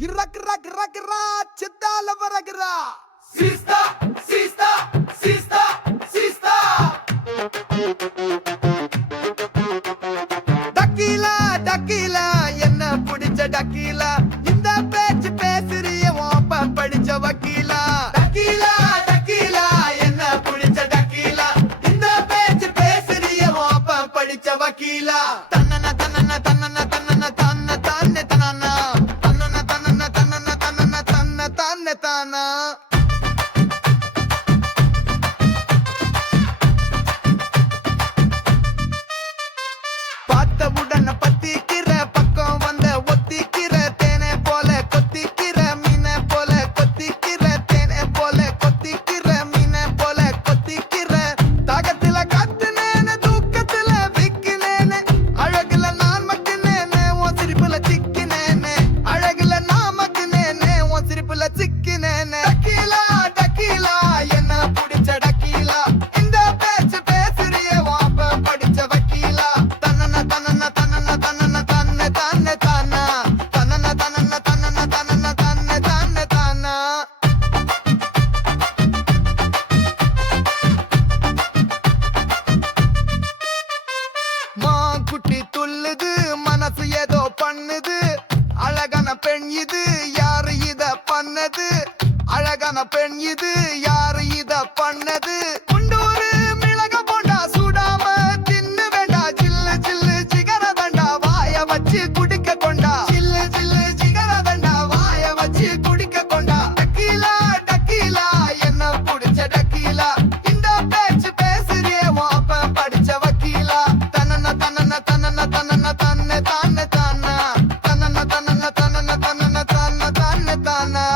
గిర్ర గిర్ర గిర్ర గిర్ర Chityala వరగిరా Sista, sista, sista, sista. Tequila tequila என்ன பிடிச்ச tequila இந்த பேச்சு பேசுறிய வாப்ப படிச்ச வக்கீலா Tequila, tequila, என்ன புடிச்ச tequila. இந்த பேச்சு பேசுறிய வாப்ப படிச்ச வக்கீலா. தன்னன தன்னன தன்னன தன்னன தன்ன தன்ன தனனா தன்னன தன்னன தன்னன தன்னன தன்ன தன்ன தானா பார்த்தவுடன பத்திக்கிற பக்கம் வந்த ஒத்திக்கிற தேனை போல கொத்திக்கிற மீனை போல கொத்திக்கிற தேனை போல கொத்திக்கிற மீனை போல கொத்திக்கிற தாகத்துல கத்துனேன தூக்கத்துல விக்கினேன அழகுல நான் மக்கினேனே உன் சிரிப்புல சிக்கினேனே அழகுல நான் மக்கினேனே உன் சிரிப்புல சிக்கினேனே டக்கீலா டக்கீலா என்ன பிடிச்ச டக்கீலா இந்த பேச்சு பேசுறிய வாப்ப படிச்ச வக்கீலா தன்னன தன்னன தன்னன தன்னன தன்ன தன்ன தானா தன்னன தன்னன தன்னன தன்னன தன்ன தன்ன தானா குட்டி துள்ளுது மனசு ஏதோ பண்ணுது அழகான பெண் இது யாரு இத பண்ணது அழகான பெண் இது யாரு இத பண்ணது குண்டூரு மிளக போண்டா சூடாம தின்னு வேண்டா ஜில்லு ஜில்லு ஜிகர வேண்டா வாய வச்சு குடிக்க கொண்டா ஜில்லு ஜில்லு ஜிகர வேண்டா வாய வச்சு குடிக்க கொண்டா டக்கீலா டக்கீலா என்ன புடிச்ச டக்கீலா இந்த பேச்சு பேசுறியே வாப்ப படிச்ச வக்கீலா தன்னன தன்னன தன்னன தன்னன தன்ன தான தானா தன்னன தன்னன தன்னன தன்னன தன்ன தான தானா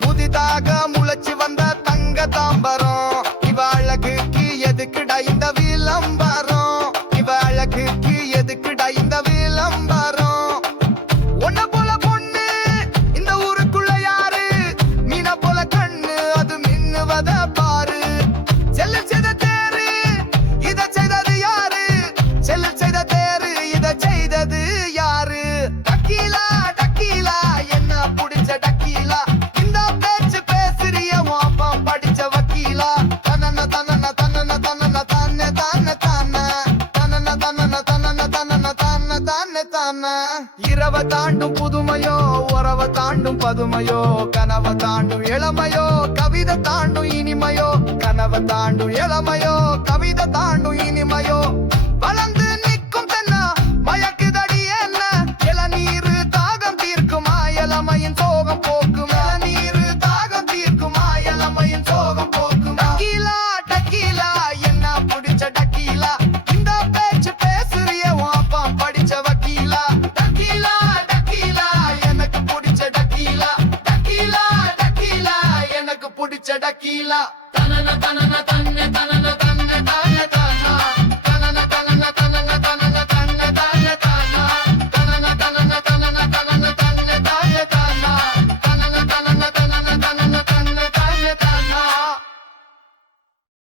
புதிதாக முளைச்சு வந்த தங்க தாம்பரம் இவ அழகுக்கு எதுக்குடா இந்த விளம்பரம் இவ அழகுக்கு எதுக்குடா இந்த விளம்பரம் உன்ன போல பொண்ணு இந்த ஊருக்குள்ள யாரு மீன போல கண்ணு அது மின்னுவத பாரு செல்ல செய்த தேரு இத செய்தது யாரு செல்ல செய்த தேரு இத செய்தது யாரு டக்கீலா டக்கீலா என்ன புடிச்ச டக்கீலா இந்த பேச்சு பேசுறிய வாப்பம் படிச்ச வக்கீலா தன்னன தன்னன தன்னன தன்னன தன்ன தன்ன தான தன்னன தன்னன தன்னன தன்னன தன்ன தன்ன தான இரவ தாண்டும் புதுமையோ உறவ தாண்டும் பதுமையோ கனவ தாண்டும் இளமையோ கவிதை தாண்டும் இனிமையோ கனவ தாண்டும் இளமையோ கவிதை தாண்டும் இனிமையோ வளர்ந்து நிற்கும் தென்னா மயக்குதடி என்ன இளநீரு தாகம் தீர்க்குமா இளமையின் சோகம் போக்கும் இளநீரு தாகம் தீர்க்குமா இளமையின் சோகம் போக்கும் டக்கீலா டக்கீலா என்ன புடிச்ச டக்கீலா இந்த பேச்சு பேசுறிய வாப்பம் படிச்ச வக்கீலா டக்கீலா டக்கீலா எனக்கு பிடிச்ச டக்கீலா டக்கீலா டக்கீலா எனக்கு பிடிச்ச டக்கீலா தனன தனன தன்ன தனன